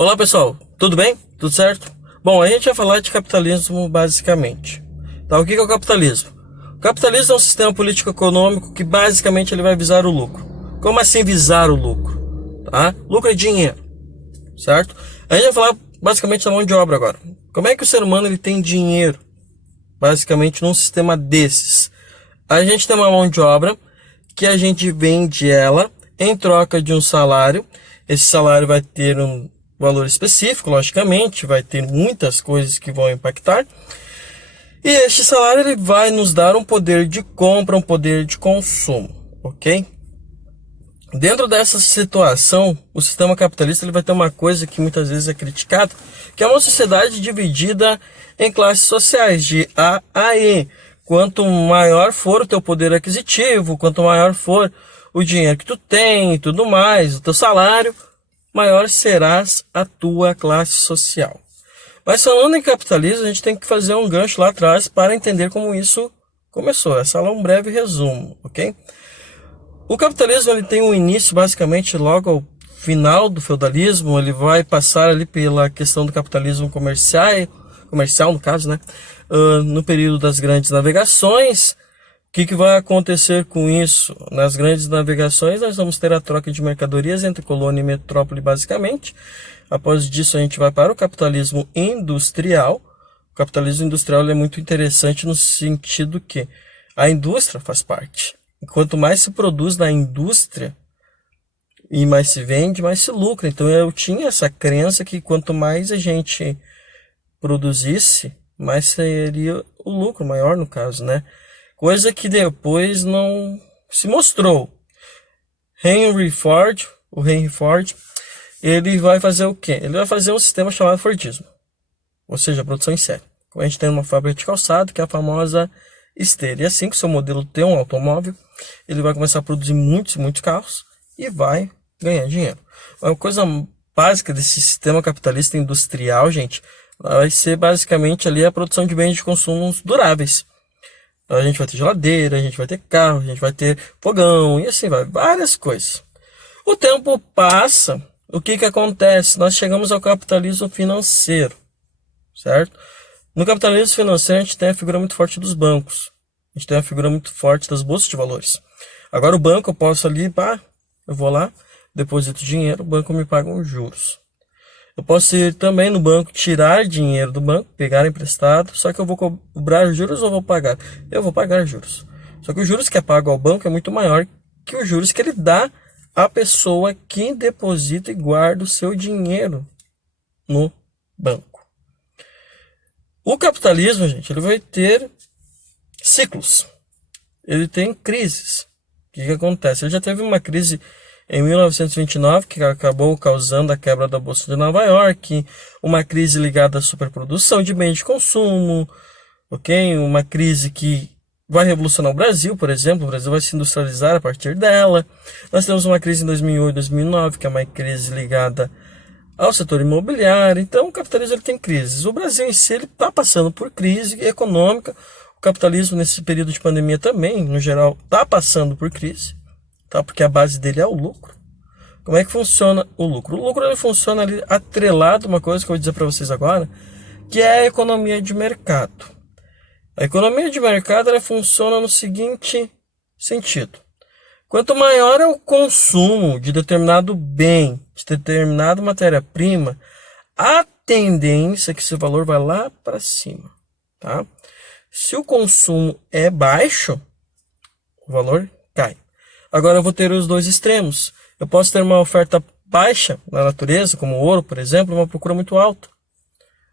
Olá pessoal, tudo bem? Tudo certo? Bom, a gente vai falar de capitalismo basicamente. Tá? O que é o capitalismo? O capitalismo é um sistema político-econômico que basicamente ele vai visar o lucro. Como assim visar o lucro? Tá? Lucro é dinheiro, certo? A gente vai falar basicamente da mão de obra agora. Como é que o ser humano ele tem dinheiro? Basicamente num sistema desses. A gente tem uma mão de obra que a gente vende ela em troca de um salário. Esse salário vai ter um valor específico, logicamente, vai ter muitas coisas que vão impactar. E este salário ele vai nos dar um poder de compra, um poder de consumo, ok? Dentro dessa situação, o sistema capitalista ele vai ter uma coisa que muitas vezes é criticada, que é uma sociedade dividida em classes sociais, de A a E. Quanto maior for o teu poder aquisitivo, quanto maior for o dinheiro que tu tem e tudo mais, o teu salário, maior serás a tua classe social. Mas falando em capitalismo, a gente tem que fazer um gancho lá atrás para entender como isso começou. Essa é um breve resumo, ok? O capitalismo ele tem um início basicamente logo ao final do feudalismo. Ele vai passar ali pela questão do capitalismo comercial no caso, né? No período das grandes navegações. O que vai acontecer com isso? Nas grandes navegações, nós vamos ter a troca de mercadorias entre colônia e metrópole, basicamente. Após disso, a gente vai para o capitalismo industrial. O capitalismo industrial é muito interessante no sentido que a indústria faz parte. E quanto mais se produz na indústria e mais se vende, mais se lucra. Então, eu tinha essa crença que quanto mais a gente produzisse, mais seria o lucro maior, no caso, né? Coisa que depois não se mostrou. O Henry Ford, ele vai fazer o quê? Ele vai fazer um sistema chamado Fordismo. Ou seja, a produção em série. Como a gente tem uma fábrica de calçado, que é a famosa esteira. E assim que o seu modelo tem um automóvel, ele vai começar a produzir muitos carros e vai ganhar dinheiro. Uma coisa básica desse sistema capitalista industrial, gente, vai ser basicamente ali a produção de bens de consumo duráveis. A gente vai ter geladeira, a gente vai ter carro, a gente vai ter fogão e assim vai, várias coisas. O tempo passa, o que acontece? Nós chegamos ao capitalismo financeiro, certo? No capitalismo financeiro a gente tem a figura muito forte dos bancos, a gente tem a figura muito forte das bolsas de valores. Agora o banco eu posso ali, eu vou lá, deposito dinheiro, o banco me paga os juros. Eu posso ir também no banco, tirar dinheiro do banco, pegar emprestado, só que eu vou cobrar juros ou vou pagar? Eu vou pagar juros. Só que os juros que é pago ao banco é muito maior que os juros que ele dá à pessoa que deposita e guarda o seu dinheiro no banco. O capitalismo, gente, ele vai ter ciclos. Ele tem crises. O que acontece? Ele já teve uma crise em 1929, que acabou causando a quebra da Bolsa de Nova York, uma crise ligada à superprodução de bens de consumo, ok? Uma crise que vai revolucionar o Brasil, por exemplo, o Brasil vai se industrializar a partir dela. Nós temos uma crise em 2008, 2009, que é uma crise ligada ao setor imobiliário. Então, o capitalismo ele tem crises. O Brasil em si está passando por crise econômica. O capitalismo, nesse período de pandemia também, no geral, está passando por crise. Tá? Porque a base dele é o lucro. Como é que funciona o lucro? O lucro ele funciona ali atrelado, uma coisa que eu vou dizer para vocês agora, que é a economia de mercado. A economia de mercado ela funciona no seguinte sentido. Quanto maior é o consumo de determinado bem, de determinada matéria-prima, a tendência é que esse valor vai lá para cima. Tá? Se o consumo é baixo, o valor cai. Agora eu vou ter os dois extremos. Eu posso ter uma oferta baixa na natureza, como o ouro, por exemplo, uma procura muito alta.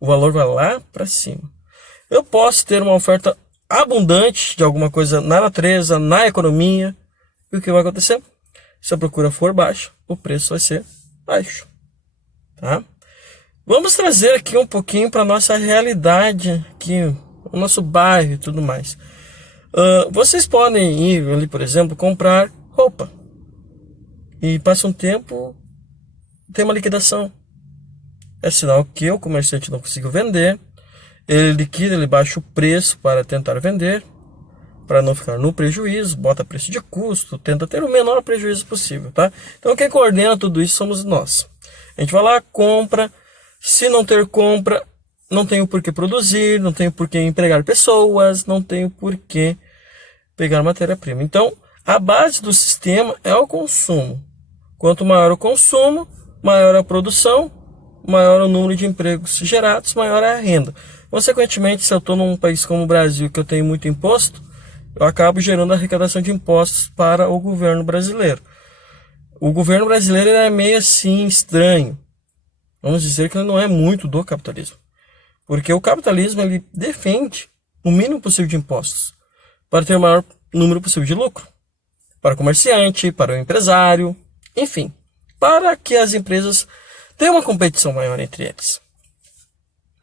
O valor vai lá para cima. Eu posso ter uma oferta abundante de alguma coisa na natureza, na economia. E o que vai acontecer? Se a procura for baixa, o preço vai ser baixo. Tá? Vamos trazer aqui um pouquinho para a nossa realidade, aqui, o nosso bairro e tudo mais. Vocês podem ir ali, por exemplo, comprar roupa. E passa um tempo, tem uma liquidação. É sinal que o comerciante não conseguiu vender. Ele liquida, ele baixa o preço para tentar vender, para não ficar no prejuízo, bota preço de custo, tenta ter o menor prejuízo possível, tá? Então quem coordena tudo isso somos nós. A gente vai lá, compra. Se não ter compra, não tem o porquê produzir, não tem o porquê empregar pessoas, não tem o porquê pegar matéria-prima. Então, a base do sistema é o consumo. Quanto maior o consumo, maior a produção, maior o número de empregos gerados, maior é a renda. Consequentemente, se eu estou num país como o Brasil, que eu tenho muito imposto, eu acabo gerando arrecadação de impostos para o governo brasileiro. O governo brasileiro é meio assim estranho. Vamos dizer que ele não é muito do capitalismo. Porque o capitalismo ele defende o mínimo possível de impostos para ter o maior número possível de lucro. Para o comerciante, para o empresário, enfim, para que as empresas tenham uma competição maior entre eles.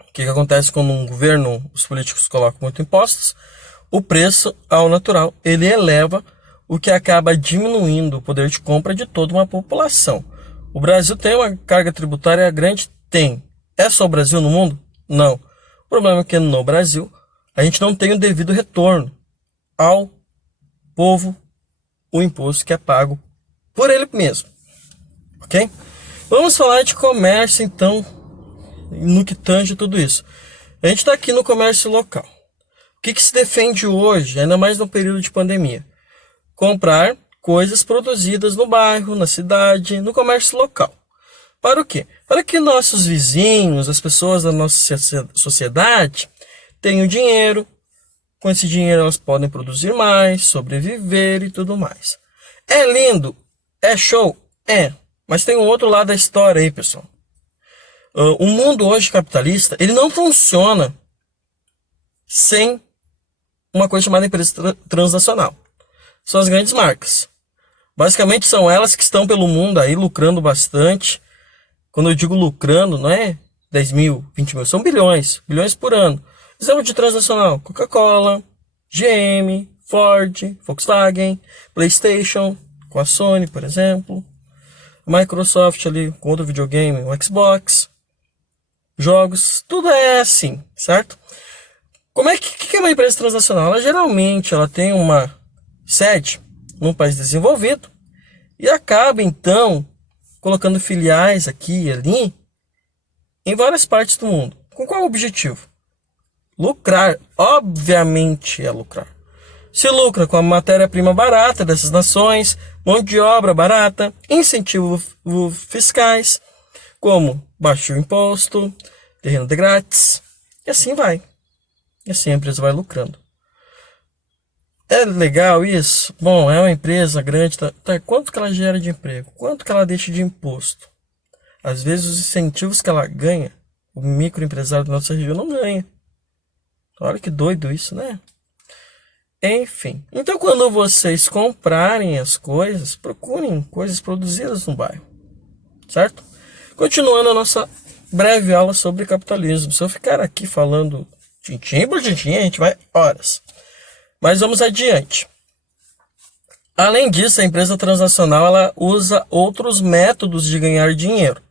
O que acontece quando um governo, os políticos colocam muito impostos? O preço ao natural, ele eleva, o que acaba diminuindo o poder de compra de toda uma população. O Brasil tem uma carga tributária grande? Tem. É só o Brasil no mundo? Não. O problema é que no Brasil a gente não tem o devido retorno ao povo, o imposto que é pago por ele mesmo. Ok? Vamos falar de comércio então, no que tange tudo isso. A gente está aqui no comércio local. O que se defende hoje, ainda mais no período de pandemia? Comprar coisas produzidas no bairro, na cidade, no comércio local. Para o quê? Para que nossos vizinhos, as pessoas da nossa sociedade, tenham dinheiro. Com esse dinheiro elas podem produzir mais, sobreviver e tudo mais. É lindo? É show? É. Mas tem um outro lado da história aí, pessoal. O mundo hoje capitalista, ele não funciona sem uma coisa chamada empresa transnacional. São as grandes marcas. Basicamente são elas que estão pelo mundo aí lucrando bastante. Quando eu digo lucrando, não é 10 mil, 20 mil, são bilhões. Bilhões por ano. Exemplo de transnacional, Coca-Cola, GM, Ford, Volkswagen, PlayStation, com a Sony, por exemplo. Microsoft ali com outro videogame, o Xbox. Jogos, tudo é assim, certo? Como é que é uma empresa transnacional? Ela geralmente tem uma sede num país desenvolvido e acaba então colocando filiais aqui e ali em várias partes do mundo. Com qual objetivo? Lucrar. Obviamente é lucrar. Se lucra com a matéria-prima barata dessas nações, mão de obra barata, incentivos fiscais, como baixo imposto, terreno de grátis, e assim vai. E assim a empresa vai lucrando. É legal isso? Bom, é uma empresa grande, tá? Quanto que ela gera de emprego? Quanto que ela deixa de imposto? Às vezes os incentivos que ela ganha, o microempresário da nossa região não ganha. Olha que doido isso, né? Enfim, então quando vocês comprarem as coisas, procurem coisas produzidas no bairro, certo? Continuando a nossa breve aula sobre capitalismo. Se eu ficar aqui falando tintim por tintim, a gente vai horas. Mas vamos adiante. Além disso, a empresa transnacional ela usa outros métodos de ganhar dinheiro.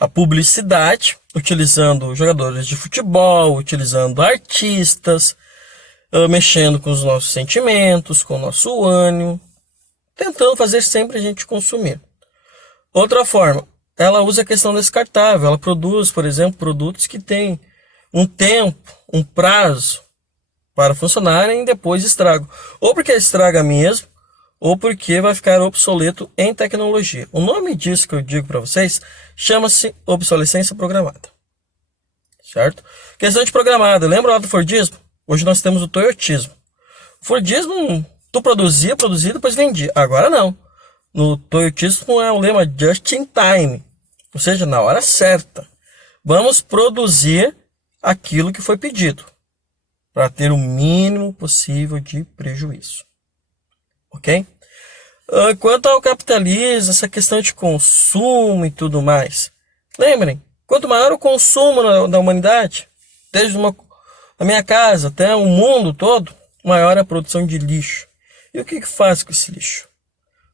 A publicidade, utilizando jogadores de futebol, utilizando artistas, mexendo com os nossos sentimentos, com o nosso ânimo, tentando fazer sempre a gente consumir. Outra forma, ela usa a questão descartável. Ela produz, por exemplo, produtos que têm um tempo, um prazo para funcionarem e depois estragam. Ou porque estraga mesmo, ou porque vai ficar obsoleto em tecnologia. O nome disso que eu digo para vocês chama-se obsolescência programada. Certo? Questão de programada. Lembra lá do Fordismo? Hoje nós temos o Toyotismo. O Fordismo, tu produzia, depois vendia. Agora não. No Toyotismo é o lema just in time. Ou seja, na hora certa. Vamos produzir aquilo que foi pedido, para ter o mínimo possível de prejuízo. Ok? Quanto ao capitalismo, essa questão de consumo e tudo mais. Lembrem, quanto maior o consumo da humanidade, desde a minha casa até o mundo todo, maior a produção de lixo. E o que faz com esse lixo?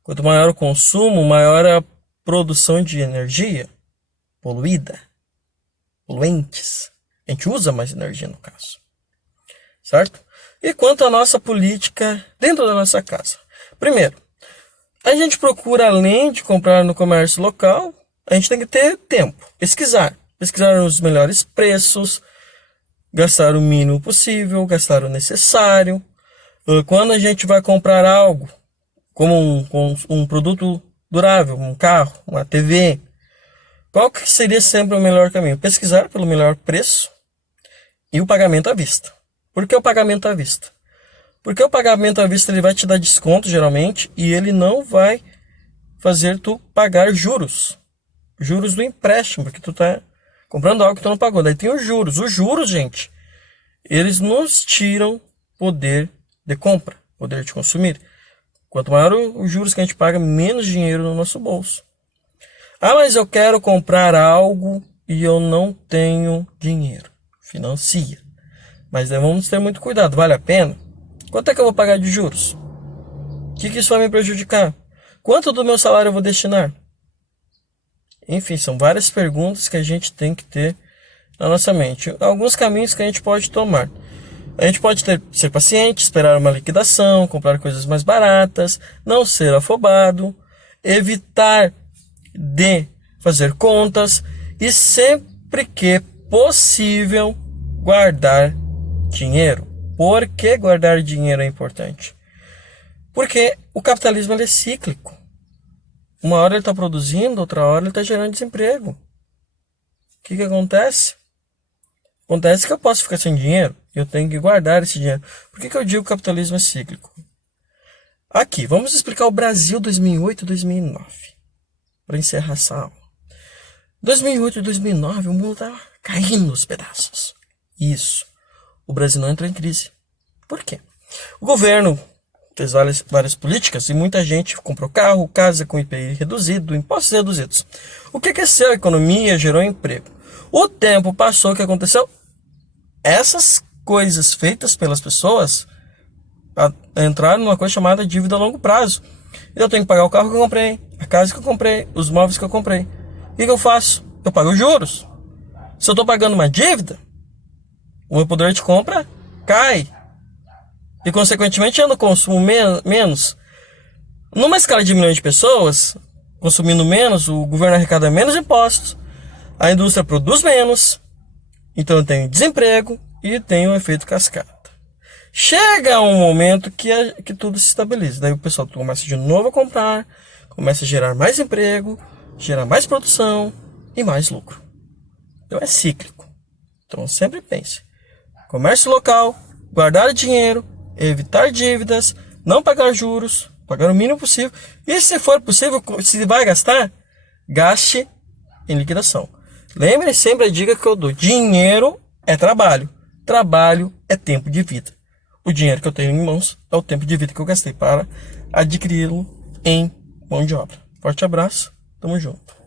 Quanto maior o consumo, maior a produção de energia poluída, poluentes. A gente usa mais energia no caso. Certo? E quanto à nossa política dentro da nossa casa. Primeiro, a gente procura, além de comprar no comércio local, A gente tem que ter tempo, pesquisar os melhores preços, gastar o mínimo possível, gastar o necessário. Quando a gente vai comprar algo, como um produto durável, um carro, uma TV, qual que seria sempre o melhor caminho? Pesquisar pelo melhor preço e o pagamento à vista. Por que o pagamento à vista? Porque o pagamento à vista ele vai te dar desconto geralmente e ele não vai fazer tu pagar juros. Juros do empréstimo, porque tu tá comprando algo que tu não pagou. Daí tem os juros. Os juros, gente, eles nos tiram poder de compra, poder de consumir. Quanto maior os juros que a gente paga, menos dinheiro no nosso bolso. Ah, mas eu quero comprar algo e eu não tenho dinheiro. Financia. Mas vamos ter muito cuidado. Vale a pena? Quanto é que eu vou pagar de juros? O que isso vai me prejudicar? Quanto do meu salário eu vou destinar? Enfim, são várias perguntas que a gente tem que ter na nossa mente. Alguns caminhos que a gente pode tomar. A gente pode ser paciente, esperar uma liquidação, comprar coisas mais baratas, não ser afobado, evitar de fazer contas e sempre que possível guardar dinheiro. Por que guardar dinheiro é importante? Porque o capitalismo ele é cíclico. Uma hora ele está produzindo, outra hora ele está gerando desemprego. O que acontece? Acontece que eu posso ficar sem dinheiro, eu tenho que guardar esse dinheiro. Por que eu digo que o capitalismo é cíclico? Aqui, vamos explicar o Brasil 2008 e 2009. Para encerrar essa aula. 2008 e 2009, o mundo estava caindo nos pedaços. Isso. O Brasil não entrou em crise. Por quê? O governo fez várias políticas e muita gente comprou carro, casa com IPI reduzido, impostos reduzidos. O que aqueceu a economia, gerou emprego. O tempo passou, o que aconteceu? Essas coisas feitas pelas pessoas entraram numa coisa chamada dívida a longo prazo. Eu tenho que pagar o carro que eu comprei, a casa que eu comprei, os móveis que eu comprei. O que eu faço? Eu pago os juros. Se eu estou pagando uma dívida, o meu poder de compra cai. E, consequentemente, eu não consumo menos. Numa escala de milhões de pessoas, consumindo menos, o governo arrecada menos impostos, a indústria produz menos, então eu tenho desemprego e tenho um efeito cascata. Chega um momento que tudo se estabiliza. Daí o pessoal começa de novo a comprar, começa a gerar mais emprego, gerar mais produção e mais lucro. Então é cíclico. Então sempre pense. Comércio local, guardar dinheiro, evitar dívidas, não pagar juros, pagar o mínimo possível. E se for possível, se vai gastar, gaste em liquidação. Lembre sempre a dica que eu dou. Dinheiro é trabalho. Trabalho é tempo de vida. O dinheiro que eu tenho em mãos é o tempo de vida que eu gastei para adquiri-lo em mão de obra. Forte abraço. Tamo junto.